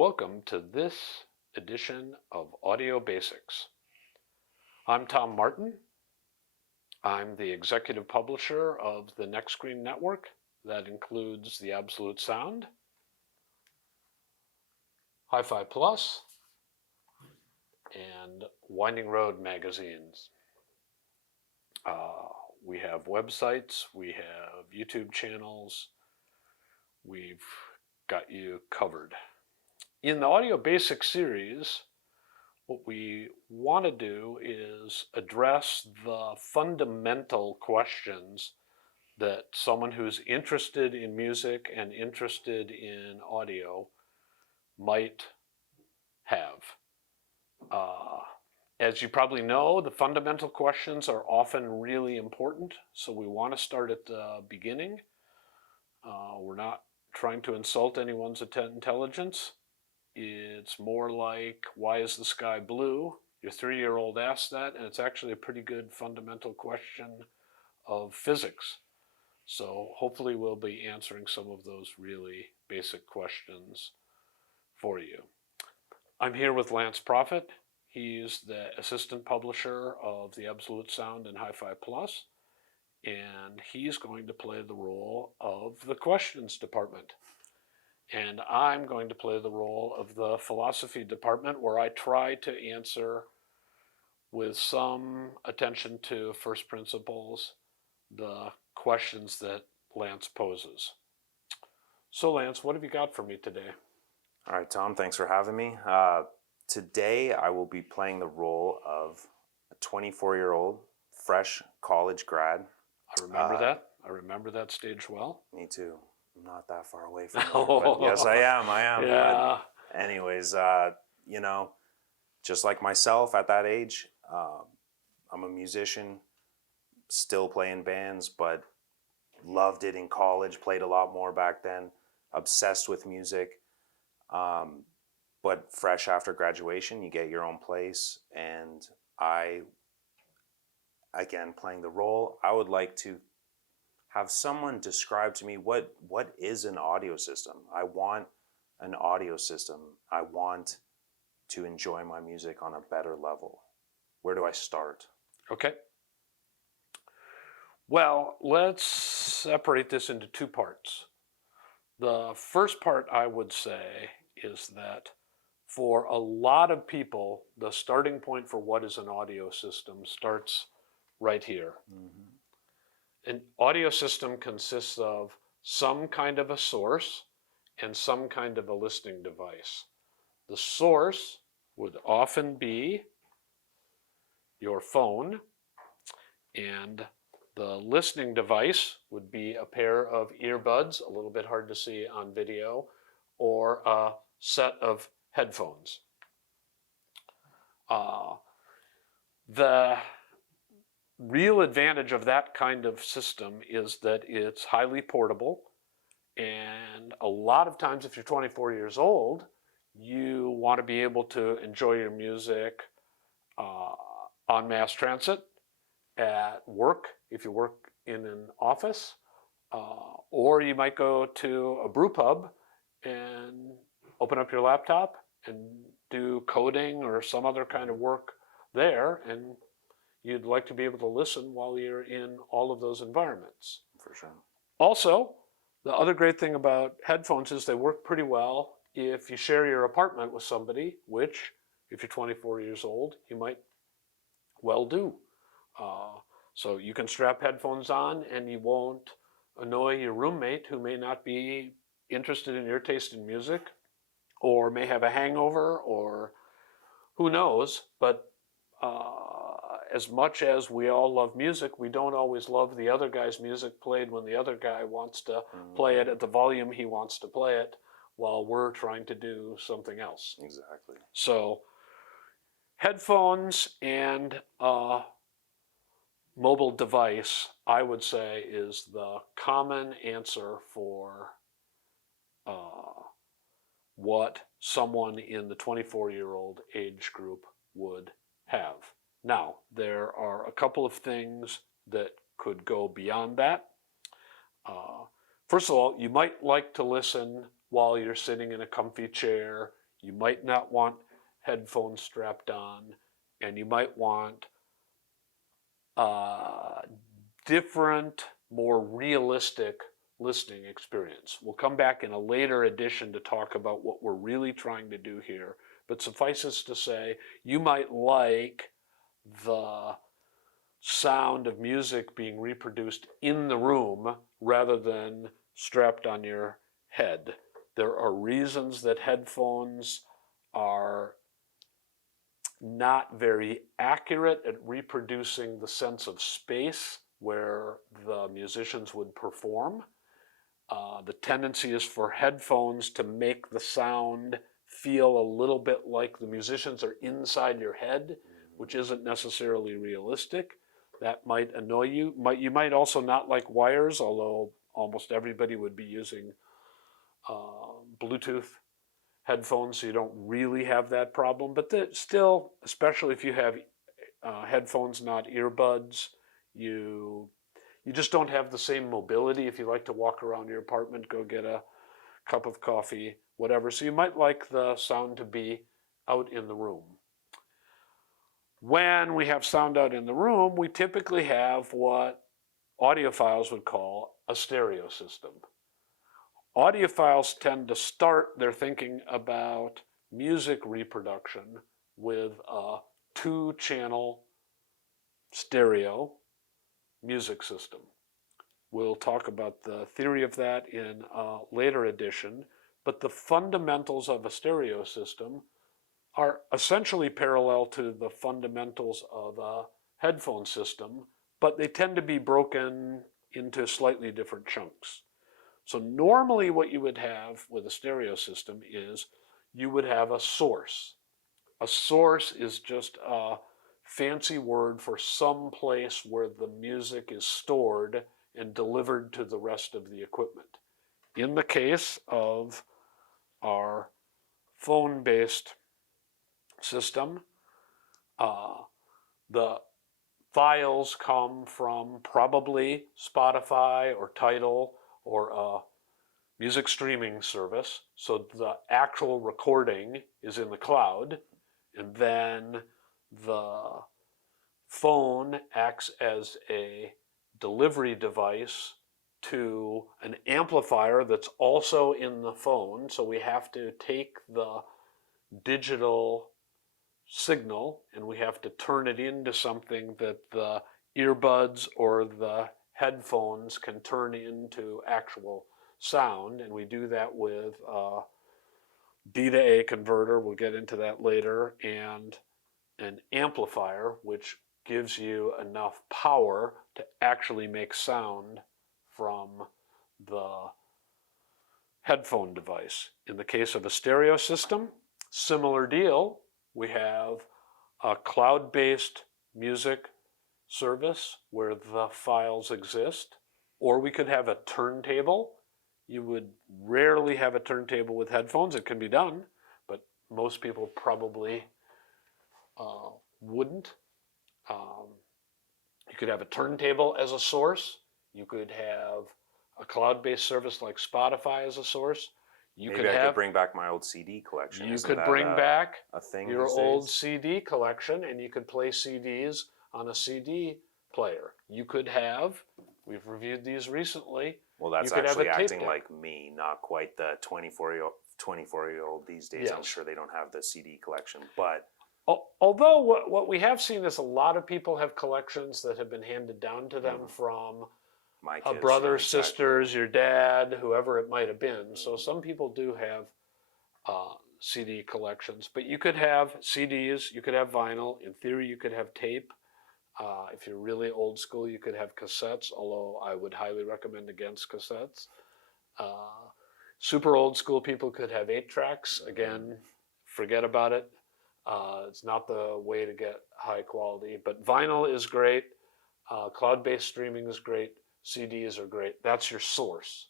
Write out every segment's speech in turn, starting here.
Welcome to this edition of Audio Basics. I'm Tom Martin. I'm the executive publisher of the Next Screen Network. That includes The Absolute Sound, Hi-Fi Plus, and Winding Road magazines. We have websites, we have YouTube channels, we've got you covered. In the Audio Basics series, what we want to do is address the fundamental questions that someone who's interested in music and interested in audio might have. As you probably know, the fundamental questions are often really important, so we want to start at the beginning. We're not trying to insult anyone's intelligence. It's more like, why is the sky blue? Your 3-year-old asked that, and it's actually a pretty good fundamental question of physics. So hopefully we'll be answering some of those really basic questions for you. I'm here with Lance Profit. He's the assistant publisher of The Absolute Sound and Hi-Fi Plus, and he's going to play the role of the questions department. And I'm going to play the role of the philosophy department, where I try to answer with some attention to first principles the questions that Lance poses. So Lance, what have you got for me today? All right, Tom, thanks for having me. Today I will be playing the role of a 24-year-old fresh college grad. I remember that. I remember that stage well. Me too. I'm not that far away from it, but yes, I am. Yeah. But anyways, just like myself at that age, I'm a musician, still playing bands, but loved it in college, played a lot more back then, obsessed with music. But fresh after graduation, you get your own place, and again, playing the role, I would like to have someone describe to me what is an audio system. I want an audio system. I want to enjoy my music on a better level. Where do I start? Okay. Well, let's separate this into two parts. The first part, I would say, is that for a lot of people, the starting point for what is an audio system starts right here. Mm-hmm. An audio system consists of some kind of a source and some kind of a listening device. The source would often be your phone, and the listening device would be a pair of earbuds, a little bit hard to see on video, or a set of headphones. The real advantage of that kind of system is that it's highly portable, and a lot of times if you're 24 years old, you want to be able to enjoy your music on mass transit, at work if you work in an office, or you might go to a brew pub and open up your laptop and do coding or some other kind of work there, and you'd like to be able to listen while you're in all of those environments. For sure. Also, the other great thing about headphones is they work pretty well if you share your apartment with somebody, which, if you're 24 years old, you might well do. So you can strap headphones on and you won't annoy your roommate, who may not be interested in your taste in music, or may have a hangover, or who knows. But as much as we all love music, we don't always love the other guy's music played when the other guy wants to play it at the volume he wants to play it while we're trying to do something else. Exactly. So headphones and mobile device, I would say, is the common answer for what someone in the 24-year-old age group would have. Now, there are a couple of things that could go beyond that. First of all, you might like to listen while you're sitting in a comfy chair You might not want headphones strapped on, and you might want a different, more realistic listening experience. We'll come back in a later edition to talk about what we're really trying to do here, but suffices to say, you might like the sound of music being reproduced in the room rather than strapped on your head. There are reasons that headphones are not very accurate at reproducing the sense of space where the musicians would perform. The tendency is for headphones to make the sound feel a little bit like the musicians are inside your head, which isn't necessarily realistic. That might annoy you. You might also not like wires, although almost everybody would be using Bluetooth headphones, so you don't really have that problem. But still, especially if you have headphones, not earbuds, you just don't have the same mobility. If you like to walk around your apartment, go get a cup of coffee, whatever. So you might like the sound to be out in the room. When we have sound out in the room, we typically have what audiophiles would call a stereo system. Audiophiles tend to start their thinking about music reproduction with a 2-channel stereo music system. We'll talk about the theory of that in a later edition, but the fundamentals of a stereo system are essentially parallel to the fundamentals of a headphone system, but they tend to be broken into slightly different chunks. So normally what you would have with a stereo system is you would have a source. A source is just a fancy word for some place where the music is stored and delivered to the rest of the equipment. In the case of our phone-based system, the files come from probably Spotify or Tidal or a music streaming service. So the actual recording is in the cloud, and then the phone acts as a delivery device to an amplifier that's also in the phone. So we have to take the digital signal and we have to turn it into something that the earbuds or the headphones can turn into actual sound, and we do that with a D to A converter, we'll get into that later, and an amplifier, which gives you enough power to actually make sound from the headphone device. In the case of a stereo system, similar deal. We have a cloud-based music service where the files exist, or we could have a turntable. You would rarely have a turntable with headphones. It can be done, but most people probably wouldn't. You could have a turntable as a source. You could have a cloud-based service like Spotify as a source. Maybe I could bring back my old CD collection. You Isn't could that bring back a thing your these old days? CD collection, and you could play CDs on a CD player. You could have, we've reviewed these recently. Well, that's you could actually have a tape acting deck. like me, not quite the 24-year-old these days. Yes. I'm sure they don't have the CD collection, but Although what we have seen is a lot of people have collections that have been handed down to them from my a kids, brother, yeah, exactly. sisters, your dad, whoever it might have been. So some people do have CD collections, but you could have CDs, you could have vinyl. In theory, you could have tape. If you're really old school, you could have cassettes, although I would highly recommend against cassettes. Super old school people could have 8-tracks. Again, forget about it. It's not the way to get high quality, but vinyl is great. Cloud-based streaming is great. CDs are great. That's your source.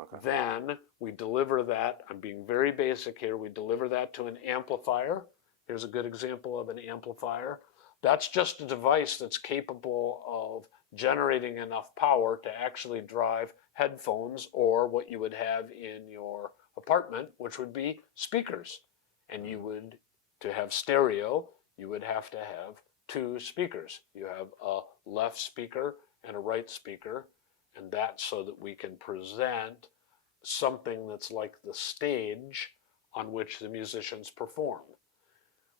Okay. Then we deliver that. I'm being very basic here. We deliver that to an amplifier. Here's a good example of an amplifier. That's just a device that's capable of generating enough power to actually drive headphones or what you would have in your apartment, which would be speakers. And you would, to have stereo, you would have to have two speakers. You have a left speaker and a right speaker, and that's so that we can present something that's like the stage on which the musicians perform.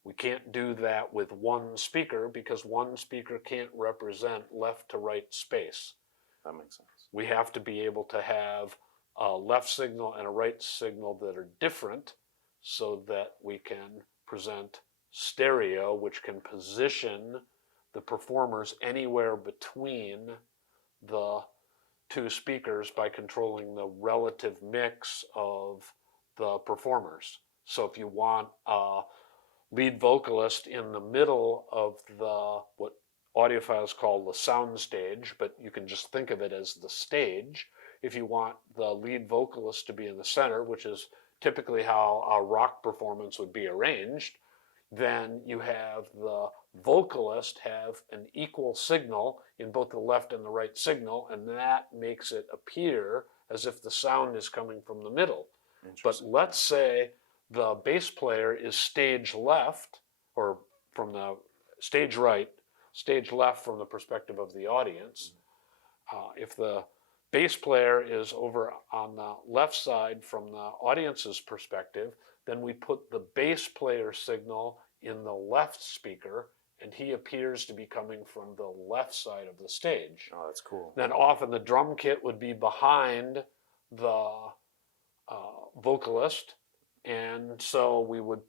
We can't do that with one speaker because one speaker can't represent left to right space. That makes sense. We have to be able to have a left signal and a right signal that are different so that we can present stereo, which can position the performers anywhere between the two speakers by controlling the relative mix of the performers. So if you want a lead vocalist in the middle of the what audiophiles call the sound stage, but you can just think of it as the stage. If you want the lead vocalist to be in the center, which is typically how a rock performance would be arranged, then you have the vocalist have an equal signal in both the left and the right signal, and that makes it appear as if the sound is coming from the middle. But let's say the bass player is stage left, or from the stage right, stage left from the perspective of the audience. If the bass player is over on the left side from the audience's perspective, then we put the bass player signal in the left speaker, and he appears to be coming from the left side of the stage. Oh, that's cool. Then often the drum kit would be behind the vocalist, and so we would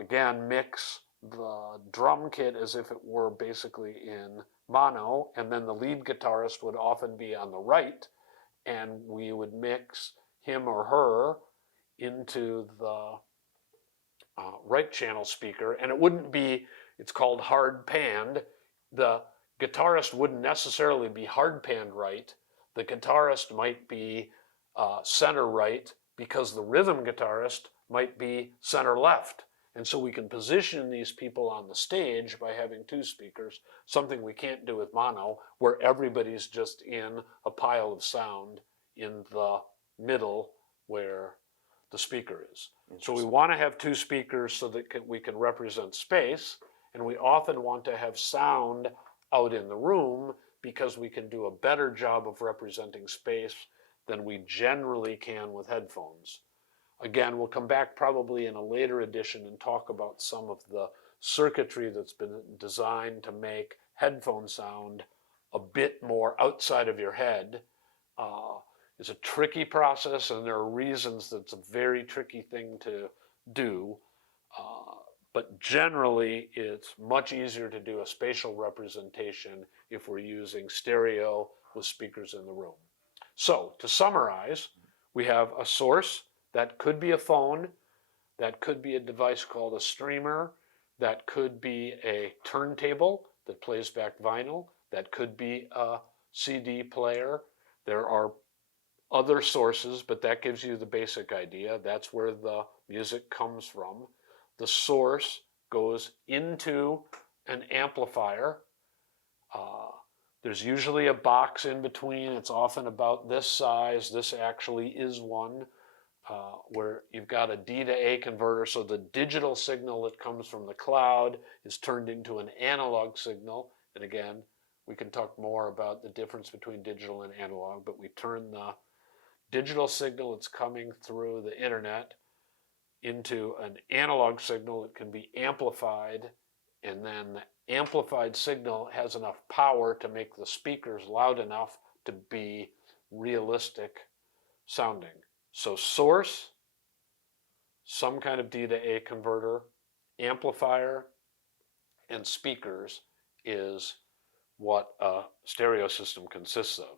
again mix the drum kit as if it were basically in mono, and then the lead guitarist would often be on the right, and we would mix him or her into the right channel speaker, and it wouldn't be, it's called hard panned. The guitarist wouldn't necessarily be hard panned right. The guitarist might be center right because the rhythm guitarist might be center left. And so we can position these people on the stage by having two speakers, something we can't do with mono, where everybody's just in a pile of sound in the middle where the speaker is. So we want to have two speakers so that we can represent space, and we often want to have sound out in the room because we can do a better job of representing space than we generally can with headphones. Again, we'll come back probably in a later edition and talk about some of the circuitry that's been designed to make headphone sound a bit more outside of your head. It's a tricky process, and there are reasons that it's a very tricky thing to do. But generally, it's much easier to do a spatial representation if we're using stereo with speakers in the room. So, to summarize, we have a source. That could be a phone, that could be a device called a streamer, that could be a turntable that plays back vinyl, that could be a CD player. There are other sources, but that gives you the basic idea. That's where the music comes from. The source goes into an amplifier. There's usually a box in between. It's often about this size. This actually is one. Where you've got a D to A converter, so the digital signal that comes from the cloud is turned into an analog signal. And again, we can talk more about the difference between digital and analog, but we turn the digital signal that's coming through the internet into an analog signal that can be amplified, and then the amplified signal has enough power to make the speakers loud enough to be realistic sounding. So source, some kind of D to A converter, amplifier, and speakers is what a stereo system consists of.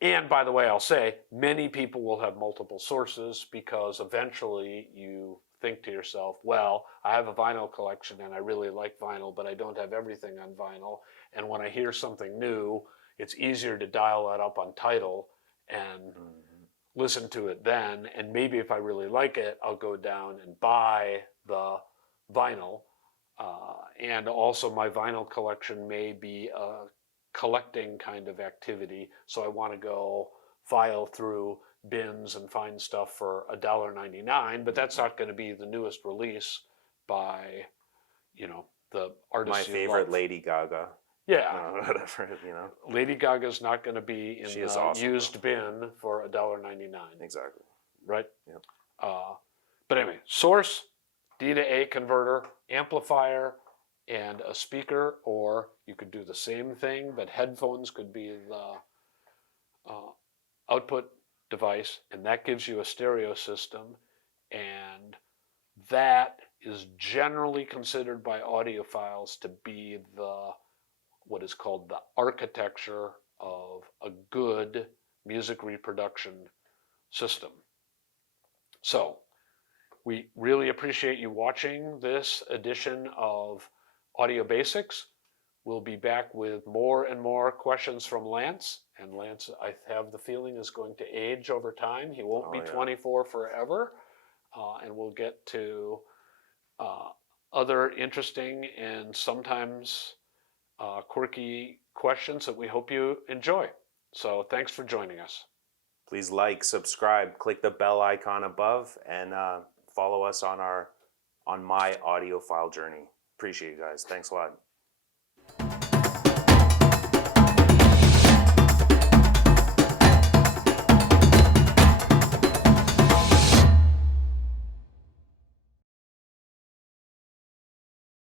And by the way, I'll say, many people will have multiple sources because eventually you think to yourself, well, I have a vinyl collection and I really like vinyl, but I don't have everything on vinyl. And when I hear something new, it's easier to dial that up on Tidal and listen to it then, and maybe if I really like it, I'll go down and buy the vinyl. And also my vinyl collection may be a collecting kind of activity, so I want to go file through bins and find stuff for $1.99, but that's not going to be the newest release by, the artists My you favorite love. Lady Gaga. Yeah. Whatever, Lady Gaga's not going to be in She the is awesome, used bin for $1.99. Exactly. Right? Yep. But anyway, source, D to A converter, amplifier, and a speaker, or you could do the same thing, but headphones could be the output device, and that gives you a stereo system, and that is generally considered by audiophiles to be what is called the architecture of a good music reproduction system. So we really appreciate you watching this edition of Audio Basics. We'll be back with more and more questions from Lance. And Lance, I have the feeling, is going to age over time. He won't be 24 forever. And we'll get to other interesting and sometimes quirky questions that we hope you enjoy. So thanks for joining us. Please like, subscribe, click the bell icon above, and follow us on my audiophile journey. Appreciate you guys. Thanks a lot.